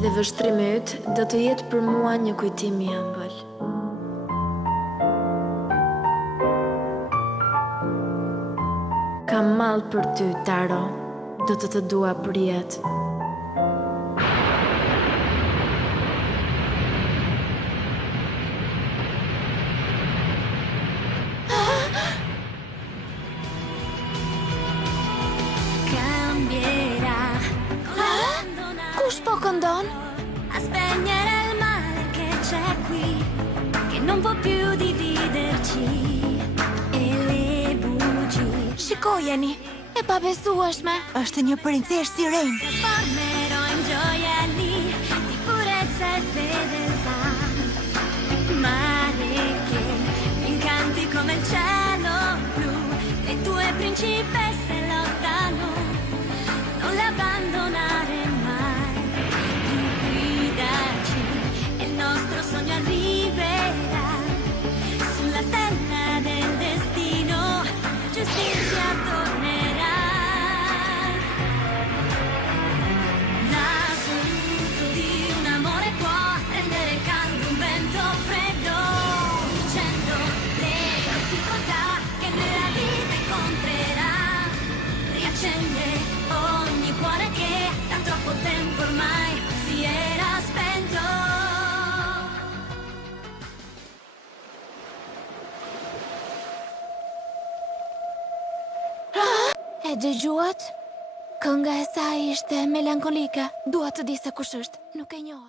Dhe vështrimi yt do të jetë për mua një kujtim i ëmbël. Kam mall për ty, Taro. Do të dua për jetë. Kush po këndon? A spegnere il male che c'è qui, che non può più dividerci, e le bugie. Shikojeni, e pabesueshme. Është një princesh sirene. Trasformerò in gioielli di purezza e fedeltà, mare che incanti come il cielo blu, le tue principesse lottano, non le abbandonare mai, tu guidaci e il nostro sogno arriverà, sulla stella del destino, giustizia tornerà. L'assoluto di un amore può rendere caldo un vento freddo, vincendo le difficoltà che nella vita incontrerà, riaccende ogni cuore che da troppo tempo ormai si era spento. E dëgjuat? Kënga e saj ishte melankolike. Dua të di se kush është. Nuk e njoh.